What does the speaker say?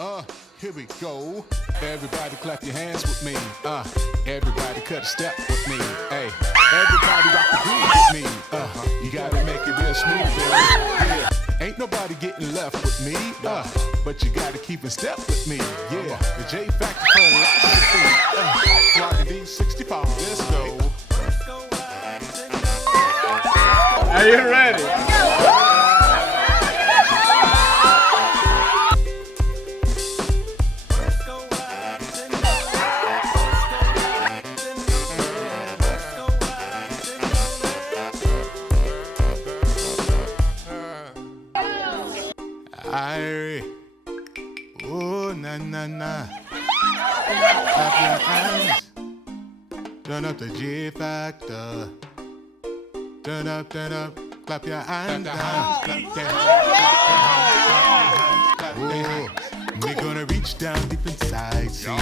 Here we go. Everybody clap your hands with me. Everybody cut a step with me. Hey, everybody rock the groove with me. You gotta make it real smooth, baby. Yeah. Ain't nobody getting left with me. But you gotta keep in step with me. Yeah, the J Factor for life. Rockin' D65. Let's go. Are you ready? Aye. Oh, na na na. Clap your hands. Turn up the J Factor. Turn up, clap your hands. Clap your hands. Oh, we're gonna reach down deep inside. See,